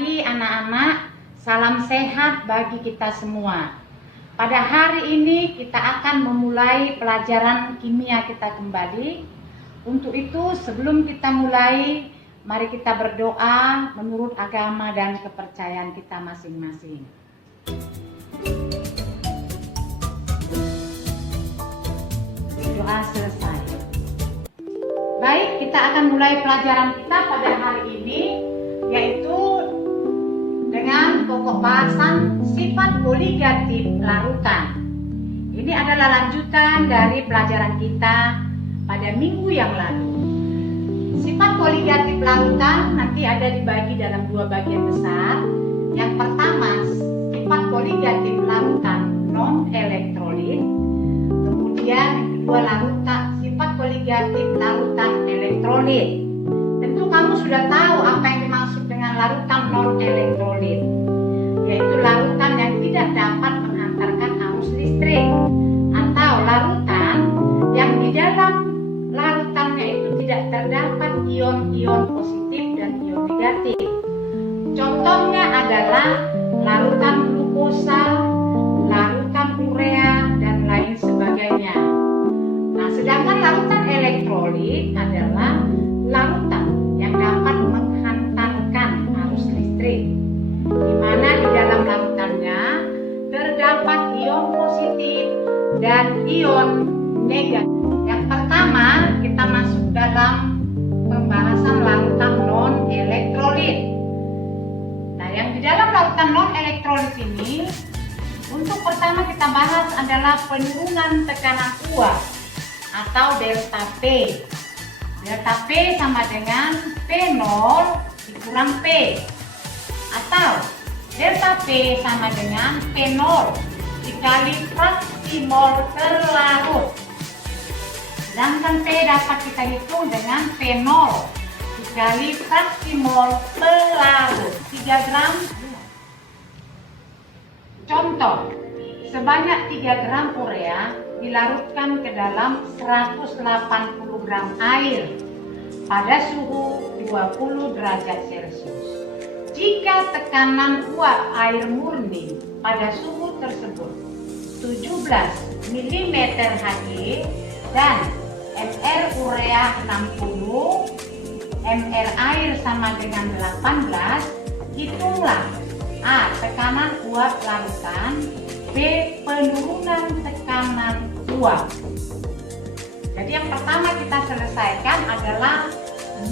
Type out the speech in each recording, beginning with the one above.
pagi anak-anak, salam sehat bagi kita semua. Pada hari ini kita akan memulai pelajaran kimia kita kembali. Untuk itu sebelum kita mulai, mari kita berdoa menurut agama dan kepercayaan kita masing-masing. Doa selesai. Baik, kita akan mulai pelajaran kita pada hari ini, yaitu dengan pokok bahasan sifat koligatif larutan. Ini adalah lanjutan dari pelajaran kita pada minggu yang lalu. Sifat koligatif larutan nanti ada dibagi dalam dua bagian besar. Yang pertama, sifat koligatif larutan non-elektrolit. Kemudian yang kedua, sifat koligatif larutan elektrolit. Tentu kamu sudah tahu apa yang dimaksud dengan larutan non-elektrolit, yaitu larutan yang tidak dapat menghantarkan arus listrik, atau larutan yang di dalam larutannya itu tidak terdapat ion-ion positif dan ion negatif. Contohnya adalah larutan glukosa, larutan urea, dan lain sebagainya. Nah, sedangkan larutan elektrolit adalah larutan yang dapat menghantarkan arus listrik, di mana di dalam larutannya terdapat ion positif dan ion negatif. Yang pertama, kita masuk dalam pembahasan larutan non-elektrolit. Nah, yang di dalam larutan non-elektrolit ini, untuk pertama kita bahas adalah penurunan tekanan uap atau delta P. Delta P sama dengan P0 dikurang P, atau delta P sama dengan P0 dikali fraksi mol terlarut. Sedangkan P dapat kita hitung dengan P0 dikali fraksi mol terlarut 3 gram. Contoh, sebanyak 3 gram urea dilarutkan ke dalam 180 gram air pada suhu 20 derajat Celcius. Jika tekanan uap air murni pada suhu tersebut 17 mm Hg dan mR urea 60, mR air sama dengan 18, hitunglah A. Tekanan uap larutan, B. Penurunan tekanan uap. Jadi yang pertama kita selesaikan adalah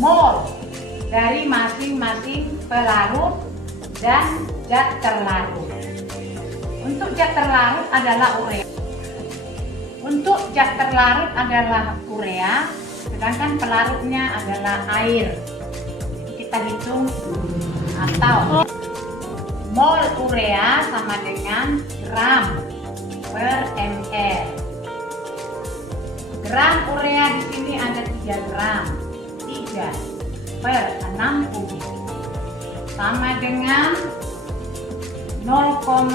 mol dari masing-masing pelarut dan zat terlarut. Untuk zat terlarut adalah urea. Untuk zat terlarut adalah urea, sedangkan pelarutnya adalah air. Kita hitung, atau mol urea sama dengan gram per ml. Gram urea di sini ada 3 gram. 3 per 60 sama dengan 0,05.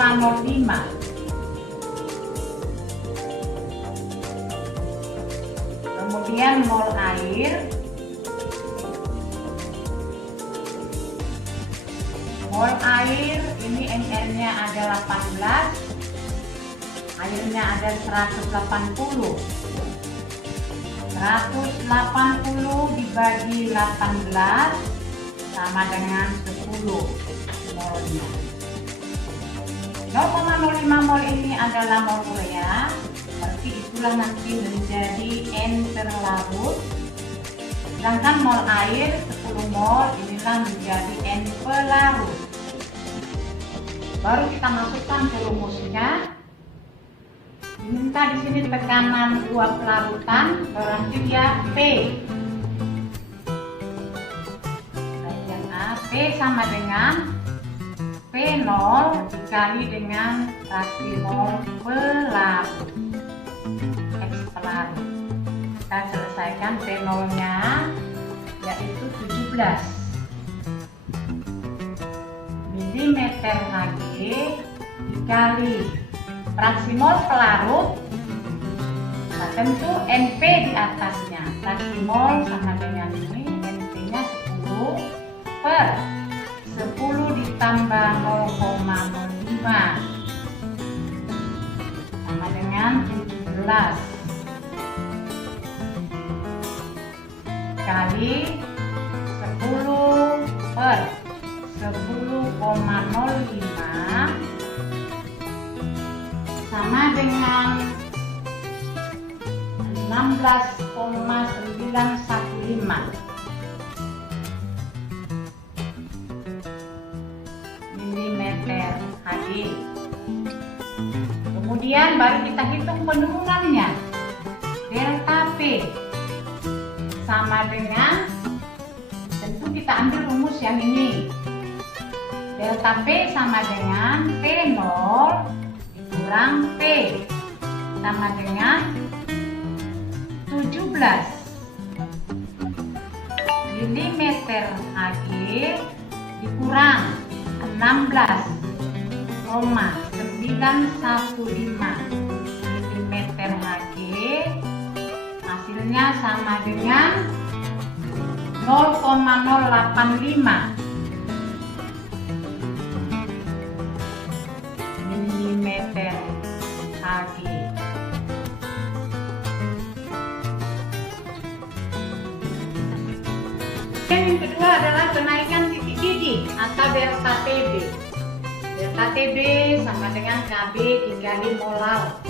Kemudian mol air, ini ml-nya ada 18, airnya ada 180. 180 dibagi 18 sama dengan 10 molnya. 0,05 mol ini adalah mol urea, berarti itulah nanti menjadi N terlarut. Sedangkan mol air 10 mol inilah menjadi N pelarut. Baru kita masukkan ke rumusnya. Diminta di sini tekanan uap larutan, berarti dia P. Bagian A, P sama dengan P0 dikali dengan fraksi mol pelarut. X pelarut. Kita selesaikan P0-nya, yaitu 17 mm Hg dikali fraksi mol pelarut. Nah, tentu NP di atasnya. Fraksi mol sama dengan ini, NP-nya 10 per 10 ditambah 0,05 sama dengan 17 kali 10 per 10,05 sama dengan 16,915 milimeter Hg. Kemudian baru kita hitung penurunannya. Delta P sama dengan, tentu kita ambil rumus yang ini. Delta P sama dengan P0 dikurang P sama dengan 17 milimeter Hg dikurang 16,915 milimeter Hg, hasilnya sama dengan 0,085 milimeter Hg. Yang kedua adalah kenaikan titik didih atau delta Tb. Delta Tb sama dengan Kb dikali molal.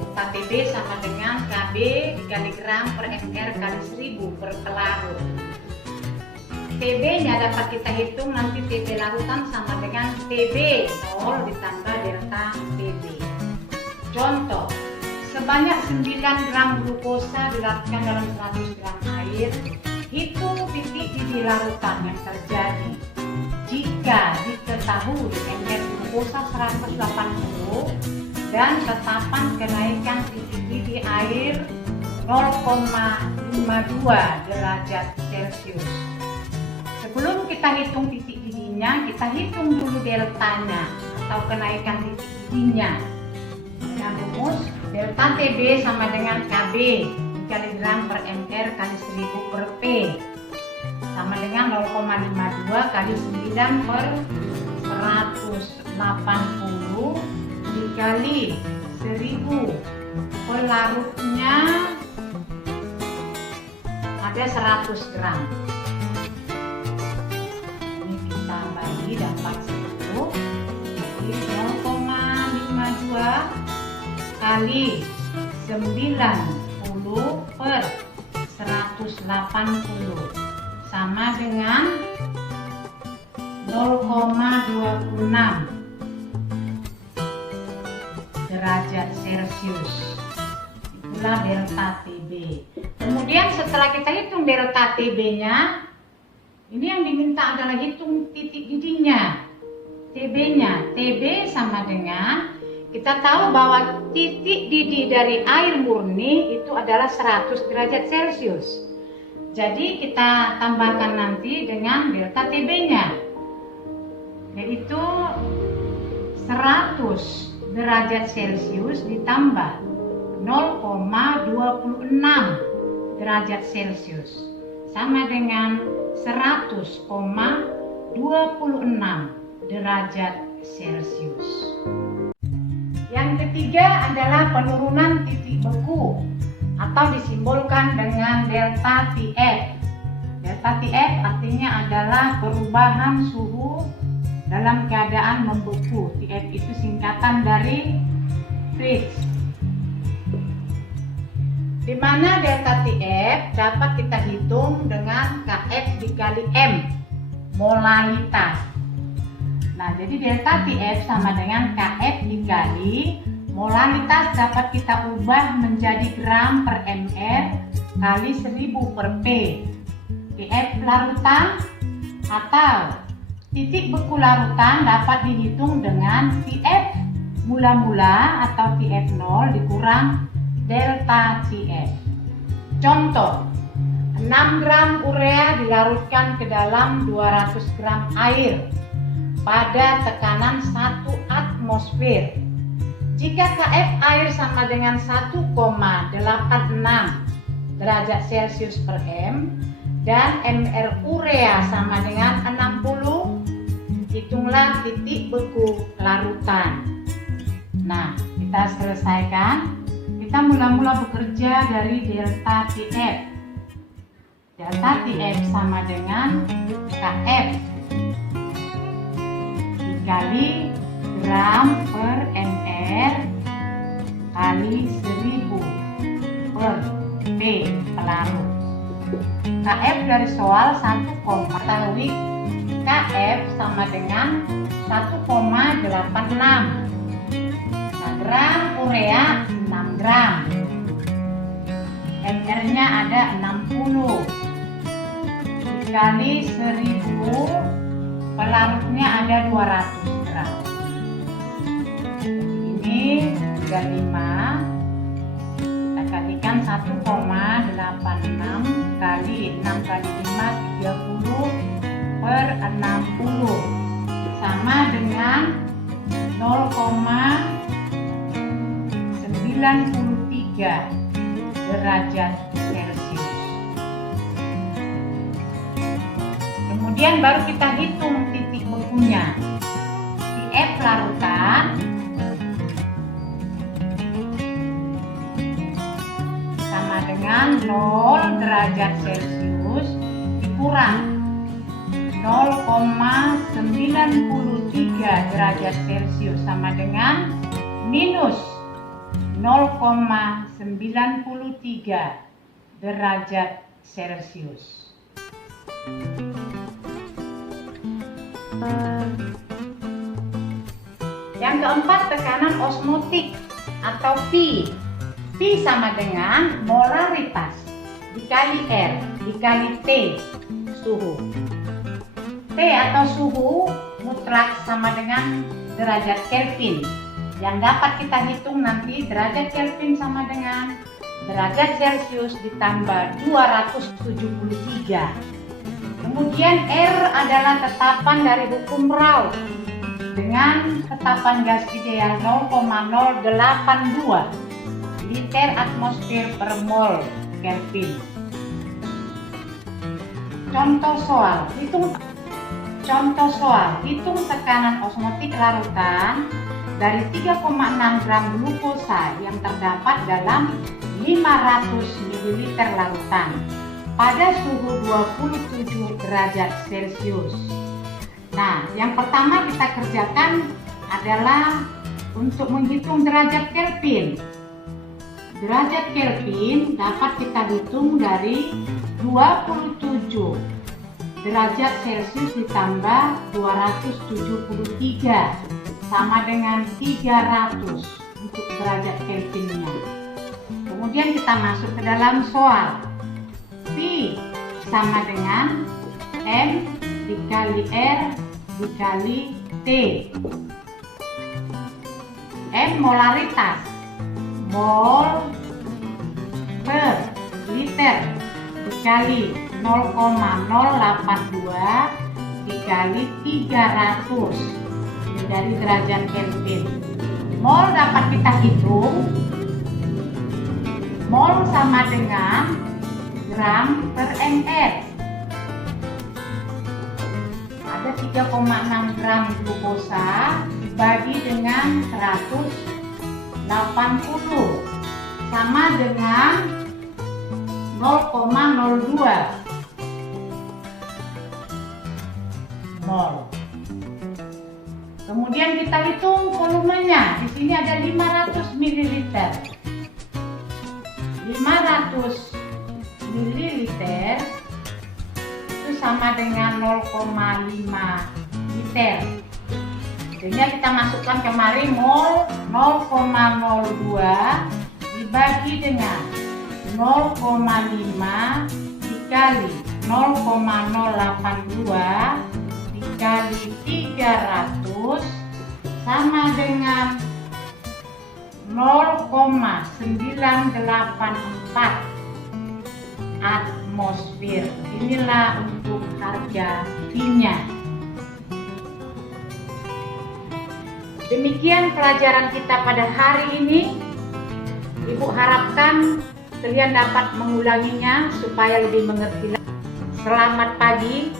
Delta Tb sama dengan Kb dikali gram per ml kali 1000 per pelarut. Tb nya dapat kita hitung nanti Tb larutan sama dengan Tb 0 ditambah delta Tb. Contoh, sebanyak 9 gram glukosa dilarutkan dalam 100 gram air. Hitung titik didih larutan yang terjadi jika diketahui ml glukosa 180 dan tetapan kenaikan titik didih air 0,52 derajat Celcius. Sebelum kita hitung titik didihnya, kita hitung dulu deltanya atau kenaikan titik didihnya. Dengan rumus delta Tb sama dengan Kb dikali gram per ml kali 1000 per P sama dengan 0,52 kali 9 per 180 dikali 1000. Pelarutnya ada 100 gram. Ini kita bagi dapat 10, jadi 0,52 kali 90 per 180 sama dengan 0,26 derajat Celcius. Itulah delta Tb. Kemudian setelah kita hitung delta Tb-nya, ini yang diminta adalah hitung titik didihnya, Tb-nya. Tb sama dengan, kita tahu bahwa titik didih dari air murni itu adalah 100 derajat Celcius. Jadi kita tambahkan nanti dengan delta Tb-nya, yaitu 100 derajat Celcius ditambah 0,26 derajat Celcius sama dengan 100,26 derajat Celcius. Yang ketiga adalah penurunan titik beku atau disimbolkan dengan delta Tf. Delta Tf artinya adalah perubahan suhu dalam keadaan membeku. Tf itu singkatan dari freeze. Di mana delta Tf dapat kita hitung dengan Kf dikali M, molalitas. Nah, jadi delta Tf sama dengan Kf dikali molalitas dapat kita ubah menjadi gram per ml kali 1000 per P. Tf larutan atau titik beku larutan dapat dihitung dengan Tf mula-mula atau Tf0 dikurang delta Tf. Contoh, 6 gram urea dilarutkan ke dalam 200 gram air pada tekanan 1 atmosfer. Jika Kf air sama dengan 1,86 derajat Celcius per M dan mR urea sama dengan 60 hitunglah titik beku larutan. Nah, kita selesaikan. Kita mula-mula bekerja dari delta TF. Delta TF sama dengan KF dikali gram per mr kali 1000 per P pelarut. KF dari soal 1, ketahui KF sama dengan 1,86. Nah, gram urea 6 gram. MR-nya ada 60. Dikali 1000, pelarutnya ada 200 gram. Jadi ini 35. Kita kalikan 1,86 kali 6 kali 5, 30 per 60 sama dengan 0,93 derajat Celcius. Kemudian baru kita hitung titik bekunya. TF larutan sama dengan 0 derajat Celcius dikurang 0,93 derajat Celcius sama dengan minus 0,93 derajat Celcius. Yang keempat, tekanan osmotik atau P. P sama dengan molaritas dikali R dikali T suhu. T atau suhu mutlak sama dengan derajat Kelvin. Yang dapat kita hitung nanti derajat Kelvin sama dengan derajat Celcius ditambah 273. Kemudian R adalah tetapan dari hukum Raoult dengan tetapan gas ideal 0,082 liter atmosfer per mol Kelvin. Contoh soal, hitung tekanan osmotik larutan dari 3,6 gram glukosa yang terdapat dalam 500 ml larutan pada suhu 27 derajat Celcius. Nah, yang pertama kita kerjakan adalah untuk menghitung derajat Kelvin. Derajat Kelvin dapat kita hitung dari 27 derajat Celcius ditambah 273 sama dengan 300 untuk derajat Kelvinnya. Kemudian kita masuk ke dalam soal. P sama dengan M dikali R dikali T. M molaritas, mol per liter dikali 0,082 dikali 300. Ini dari derajat Kelvin. Mol dapat kita hitung. Mol sama dengan gram per ml. Ada 3,6 gram glukosa dibagi dengan 180 sama dengan 0,02 mol. Kemudian kita hitung volumenya. Di sini ada 500 ml. 500 ml itu sama dengan 0,5 liter. Sehingga kita masukkan kemari mol 0,02 dibagi dengan 0,5 dikali 0,082 dikali 300 sama dengan 0,984 atmosfer. Inilah untuk harga P-nya. Demikian pelajaran kita pada hari ini. Ibu harapkan kalian dapat mengulanginya supaya lebih mengerti. Selamat pagi.